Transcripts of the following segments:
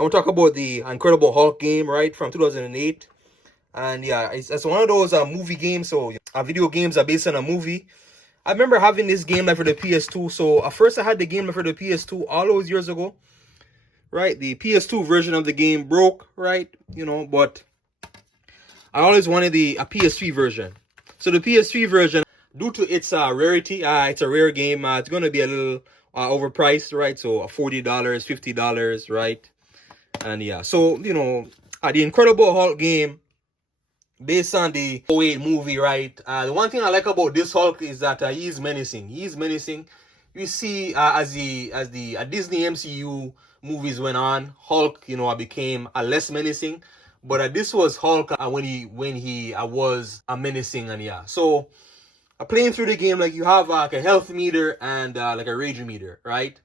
I want to talk about the Incredible Hulk game, right, from 2008. And yeah, it's one of those movie games. So video games are based on a movie. I remember having this game like for the PS2. So at first I had the game like, for the PS2 all those years ago, right? The PS2 version of the game broke, right? But I always wanted a PS3 version. So the PS3 version, due to its rarity, it's a rare game. It's gonna be a little overpriced, right? So $40, $50, right? And yeah, so the Incredible Hulk game based on the '08 movie, right? The one thing I like about this Hulk is that he's menacing. He's menacing. You see, as the Disney MCU movies went on, Hulk, became less menacing. But this was Hulk when he was a menacing, and yeah. So playing through the game, like you have like a health meter and like a rage meter, right?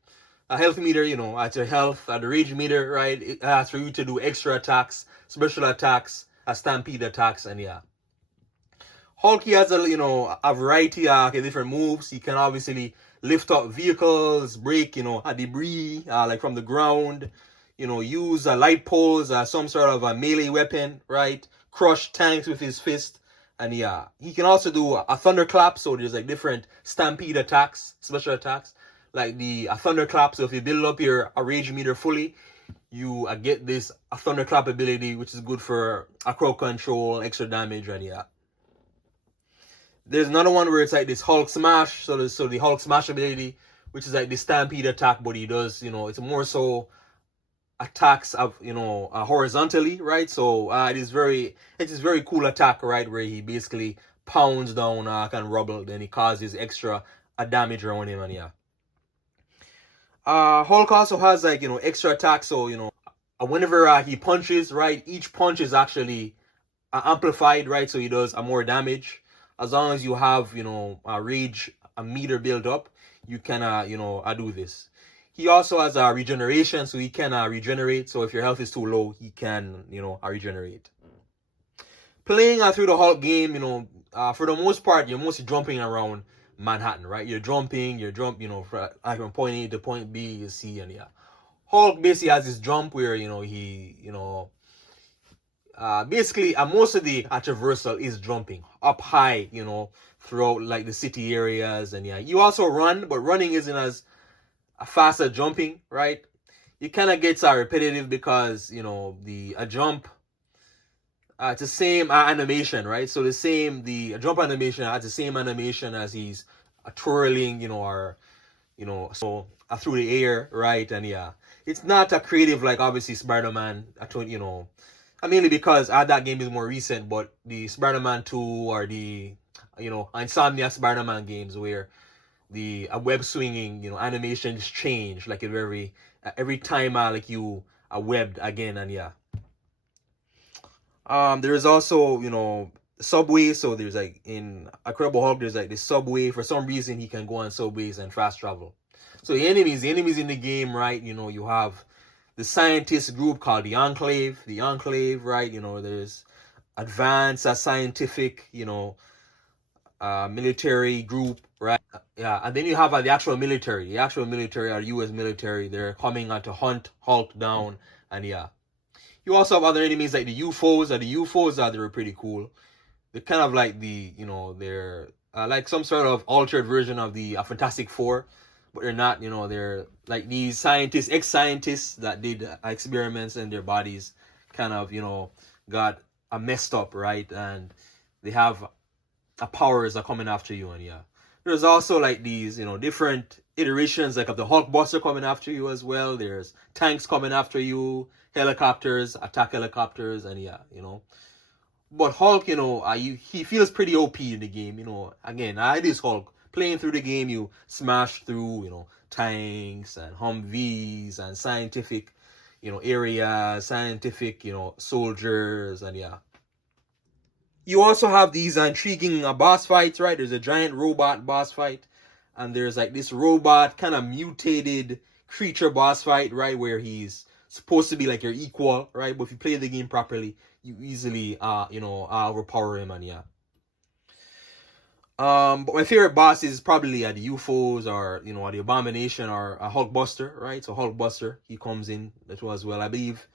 A health meter, at your health, the rage meter, right? It asks for you to do extra attacks, special attacks, stampede attacks, and yeah. Hulk, he has a variety of different moves. He can obviously lift up vehicles, break a debris like from the ground, use light poles, some sort of a melee weapon, right? Crush tanks with his fist, and yeah, he can also do a thunderclap. So there's like different stampede attacks, special attacks, like the thunderclap. So if you build up your rage meter fully, you get this thunderclap ability, which is good for crowd control, extra damage, and yeah. There's another one where it's like this Hulk smash. So the Hulk smash ability, which is like the stampede attack, but he does, it's more so attacks of horizontally, right? So it's a very cool attack, right, where he basically pounds down kind of rubble, then he causes extra damage around him, and yeah. Hulk also has like extra attacks. So whenever he punches, right, each punch is actually amplified, right? So he does more damage. As long as you have a rage a meter build up, you can do this. He also has a regeneration, so he can regenerate. So if your health is too low, he can regenerate. Playing through the Hulk game, for the most part, you're mostly jumping around Manhattan, right? You're jumping, from point A to point B, you see, and yeah. Hulk basically has this jump where he basically most of the traversal is jumping up high, throughout like the city areas, and yeah. You also run, but running isn't as fast as jumping, right? It kind of gets repetitive because the jump, it's the same animation, right? So the jump animation has the same animation as he's twirling, or so through the air, right? And yeah, it's not a creative like obviously Spider-Man, mainly because that game is more recent, but the Spider-Man 2 or the Insomnia Spider-Man games where the web swinging animations change like every time like you webbed again, and yeah. There is also subway. So there's like in Incredible Hulk, there's like this subway. For some reason, he can go on subways and fast travel. So the enemies in the game, right? You have the scientist group called the Enclave. The Enclave, right? There's advanced scientific, military group, right? Yeah, and then you have the actual military. The actual military or U.S. military. They're coming out to hunt Hulk down, and yeah. You also have other enemies like the UFOs. The UFOs they're pretty cool. They're kind of like they're like some sort of altered version of the Fantastic Four, but they're not. They're like these ex-scientists that did experiments in their bodies, kind of got messed up, right? And they have powers are coming after you, and yeah. There's also like these different iterations like of the Hulkbuster coming after you as well. There's tanks coming after you, helicopters, attack helicopters, and yeah, But Hulk, he feels pretty OP in the game, Again, it is Hulk. Playing through the game, you smash through, tanks and Humvees and scientific, areas, scientific, soldiers, and yeah. You also have these intriguing boss fights, right? There's a giant robot boss fight, and there's like this robot kind of mutated creature boss fight, right? Where he's supposed to be like your equal, right? But if you play the game properly, you easily overpower him, and yeah. But my favorite boss is probably the UFOs, or the Abomination, or a Hulkbuster, right? So Hulkbuster, he comes in that as well. I believe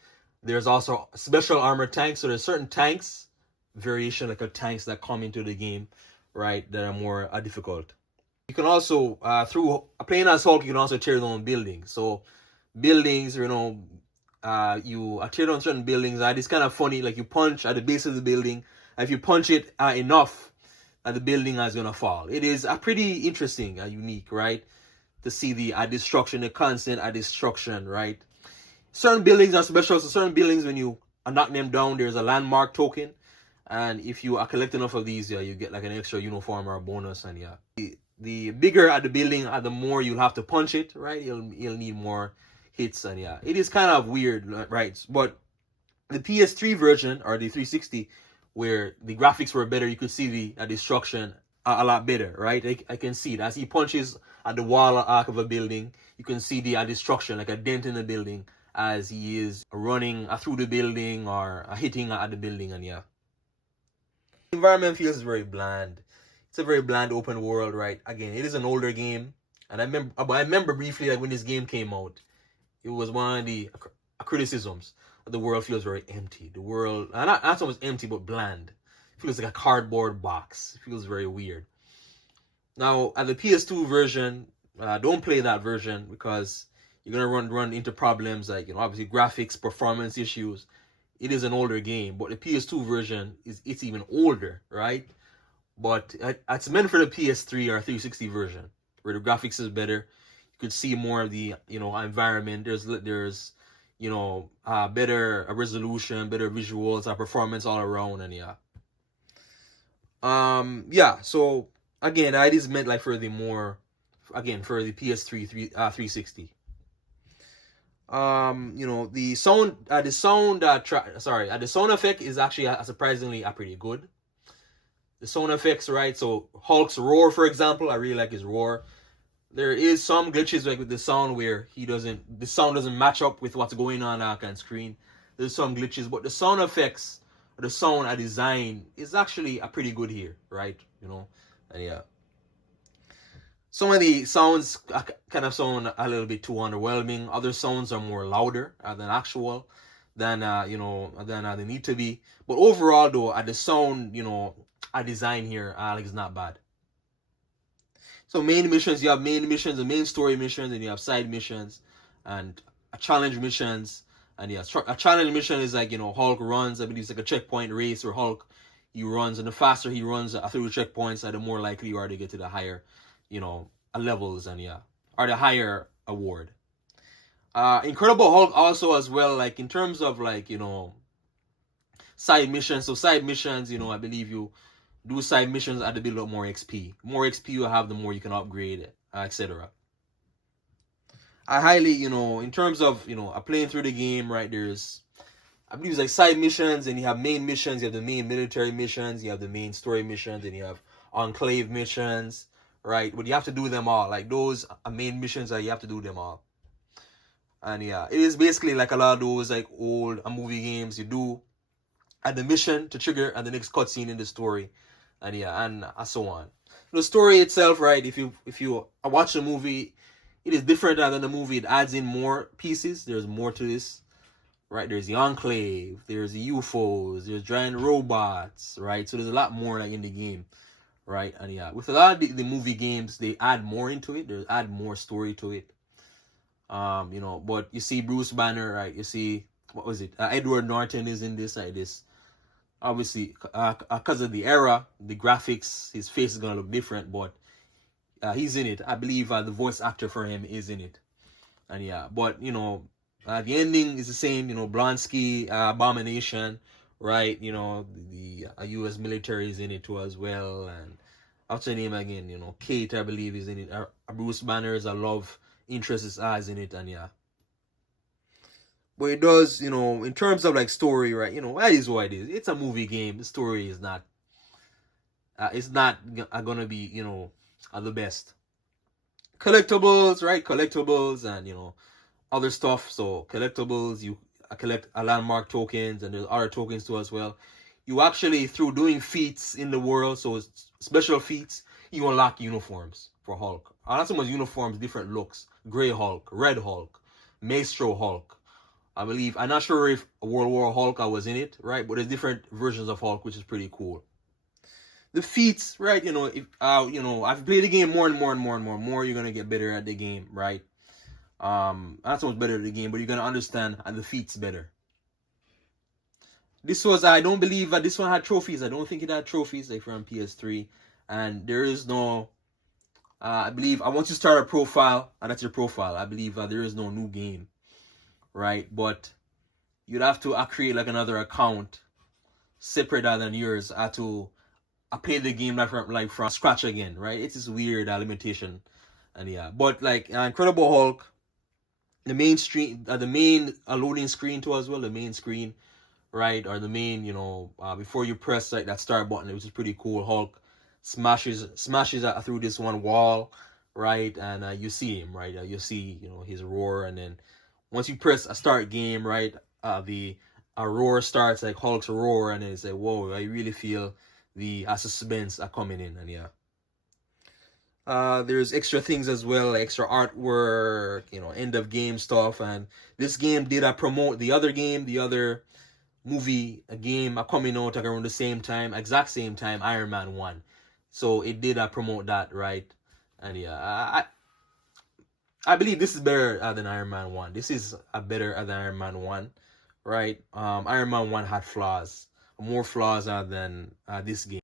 there's also special armor tanks. So there's certain tanks, variation like a tanks that come into the game, right? That are more difficult. You can also through playing as Hulk, you can also tear down buildings. So buildings, you tear down certain buildings. It's kind of funny. Like you punch at the base of the building. If you punch it enough, the building is gonna fall. It is a pretty interesting, unique, right? To see the destruction, the constant destruction, right? Certain buildings are special. So certain buildings, when you knock them down, there's a landmark token, and if you collect enough of these, you get like an extra uniform or a bonus, and the bigger the building, the more you'll have to punch it, right? You'll need more hits, and it is kind of weird, right? But the PS3 version, or the 360, where the graphics were better, you could see the destruction a lot better, right? I can see it as he punches at the wall arc of a building. You can see the destruction, like a dent in the building, as he is running through the building or hitting at the building, and the environment feels very bland. It's a very bland open world, right? Again, it is an older game, and I remember briefly, like when this game came out, it was one of the criticisms. The world feels very empty. The world, not so much empty, but bland. It feels like a cardboard box. It feels very weird. Now, at the PS2 version, don't play that version, because you're gonna run into problems like obviously graphics, performance issues. It is an older game, but the PS2 version it's even older, right? But it's meant for the PS3 or 360 version, where the graphics is better. You could see more of the environment. There's better resolution, better visuals, performance all around, and So again, that is meant like for the for the PS3 360. The sound, the sound effect is actually surprisingly surprisingly pretty good. The sound effects, right? So Hulk's roar, for example, I really like his roar. There is some glitches like with the sound where the sound doesn't match up with what's going on screen. There's some glitches, but the sound effects, the sound design is actually pretty good here, right? And some of the sounds kind of sound a little bit too underwhelming. Other sounds are more louder than actual, than they need to be. But overall, though, the sound, design here, is not bad. So main missions, you have main missions, the main story missions, and you have side missions, and challenge missions. And a challenge mission is like Hulk runs. I believe it's like a checkpoint race where Hulk he runs, and the faster he runs through the checkpoints, the more likely you are to get to the higher, levels, and or the higher award. Incredible Hulk also as well, like in terms of like side missions. So side missions, I believe you do side missions at a bit more XP. More XP you have, the more you can upgrade, etc. I highly, in terms of playing through the game, right? I believe it's like side missions, and you have main missions. You have the main military missions. You have the main story missions, and you have enclave missions, right? But you have to do them all. Like those main missions, you have to do them all. And it is basically like a lot of those like old movie games. You do at the mission to trigger and the next cutscene in the story, and so on. The story itself, right? If you watch the movie, it is different than the movie. It adds in more pieces. There's more to this, right? There's the enclave. There's the UFOs. There's giant robots, right? So there's a lot more like in the game, right? And with a lot of the movie games, they add more into it. They add more story to it. But you see Bruce Banner, right? You see, what was it? Edward Norton is in this, like this. Obviously, because of the era, the graphics, his face is gonna look different, but he's in it. I believe the voice actor for him is in it, and but the ending is the same. Blonsky, Abomination, right? The U.S. military is in it too as well, and what's her name again? Kate, I believe, is in it. Bruce Banner is a love interest is in it, and but it does, in terms of like story, right? That is what it is. It's a movie game. The story is not, it's not gonna be, the best. Collectibles, right? Collectibles and other stuff. So collectibles, you collect landmark tokens, and there's other tokens too as well. You actually, through doing feats in the world, so it's special feats, you unlock uniforms for Hulk. Not so much uniforms, different looks. Grey Hulk, Red Hulk, Maestro Hulk. I believe, I'm not sure if World War Hulk was in it, right? But there's different versions of Hulk, which is pretty cool. The feats, right? You know, if I've played the game more and more, you're gonna get better at the game, right? Not so much better at the game, but you're gonna understand the feats better. This was, I don't believe that this one had trophies. I don't think it had trophies like from PS3, and there is no. I believe once you start a profile, and that's your profile, I believe there is no new game, right? But you'd have to create like another account separate than yours to play the game like from scratch again, right? It's this weird limitation, and yeah. But like Incredible Hulk, the main stream, the main loading screen too as well, the main screen, right, or the main, before you press like that start button, which is pretty cool. Hulk smashes through this one wall, right, and you see him, right, you see his roar, and then once you press a start game, right, the roar starts, like Hulk's roar, and then it's like, whoa, I really feel the suspense coming in, and yeah. There's extra things as well, like extra artwork, end of game stuff, and this game did promote the other game, the other movie, a game coming out like around the same time, exact same time, Iron Man 1. So it did promote that, right? And yeah, I believe this is better than Iron Man 1. This is better than Iron Man 1, right? Iron Man 1 had flaws, more flaws than this game.